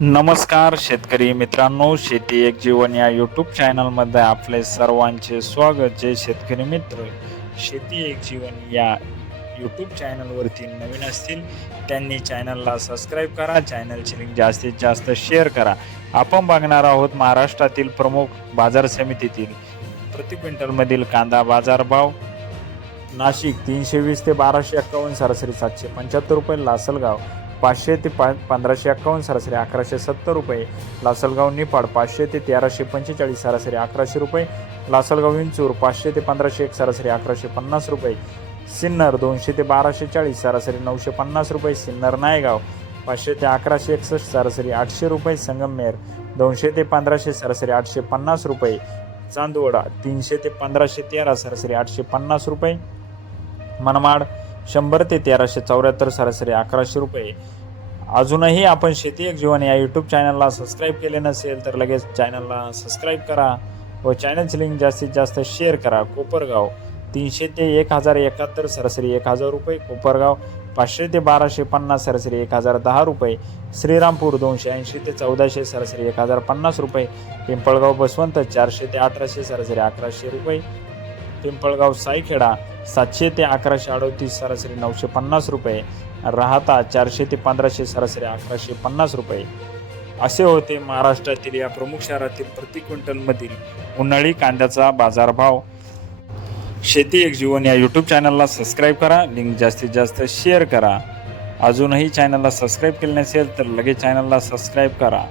नमस्कार शेतकरी मित्रांनो शेती एक जीवन या यूट्यूब चॅनलमध्ये आपले सर्वांचे स्वागत. जे शेतकरी मित्र. शेती एक जीवन या यूट्यूब चॅनलवरती नवीन असतील त्यांनी चॅनलला सबस्क्राईब करा. चॅनलची लिंक जास्तीत जास्त शेअर करा. आपण बघणार आहोत महाराष्ट्रातील प्रमुख बाजार समितीतील प्रति क्विंटलमधील कांदा बाजारभाव नाशिक तीनशे वीस ते बाराशे एक्कावन्न सरासरी सातशे पंच्याहत्तर रुपये लासलगाव पाचशे ते पा पंधराशे एकावन्न सरासरी अकराशे सत्तर रुपये. लासलगाव निपाड पाचशे ते तेराशे पंचेचाळीस सरासरी अकराशे रुपये. लासलगाव विंचूर पाचशे ते पंधराशे एक सरासरी अकराशे पन्नास रुपये. सिन्नर दोनशे ते बाराशे चाळीस सरासरी नऊशे पन्नास रुपये. सिन्नर नायगाव पाचशे ते अकराशे एकसष्ट सरासरी आठशे रुपये. संगमनेर दोनशे ते पंधराशे सरासरी आठशे पन्नास रुपये. चांदवडा तीनशे ते पंधराशे तेरा सरासरी आठशे पन्नास रुपये. मनमाड शंभर ते तेराशे चौऱ्याहत्तर सरासरी अकराशे रुपये. अजूनही आपण शेती एक जीवन या यूट्यूब चॅनलला सबस्क्राईब केले नसेल तर लगेच चॅनलला सबस्क्राईब करा व चॅनलची लिंक जास्तीत जास्त शेअर करा. कोपरगाव तीनशे ते एक हजार एकाहत्तर सरासरी एक हजार रुपये. कोपरगाव पाचशे ते बाराशे पन्नास सरासरी एक हजार दहा रुपये. श्रीरामपूर दोनशे ऐंशी ते चौदाशे सरासरी एक हजार पन्नास रुपये. पिंपळगाव बसवंत चारशे ते अठराशे सरासरी अकराशे रुपये. पिंपळगाव साईखेडा सातशे ते अकराशे अडोतीस सरासरी नऊशे पन्नास रुपये. राहता चारशे ते पंधराशे सरासरी अकराशे पन्नास रुपये. असे होते महाराष्ट्रातील या प्रमुख शहरातील प्रति क्विंटलमधील उन्हाळी कांद्याचा बाजारभाव. शेती एक जीवन या यूट्यूब चॅनलला सबस्क्राईब करा. लिंक जास्तीत जास्त शेअर करा. अजूनही चॅनलला सबस्क्राईब केले नसेल तर लगेच चॅनलला सबस्क्राईब करा.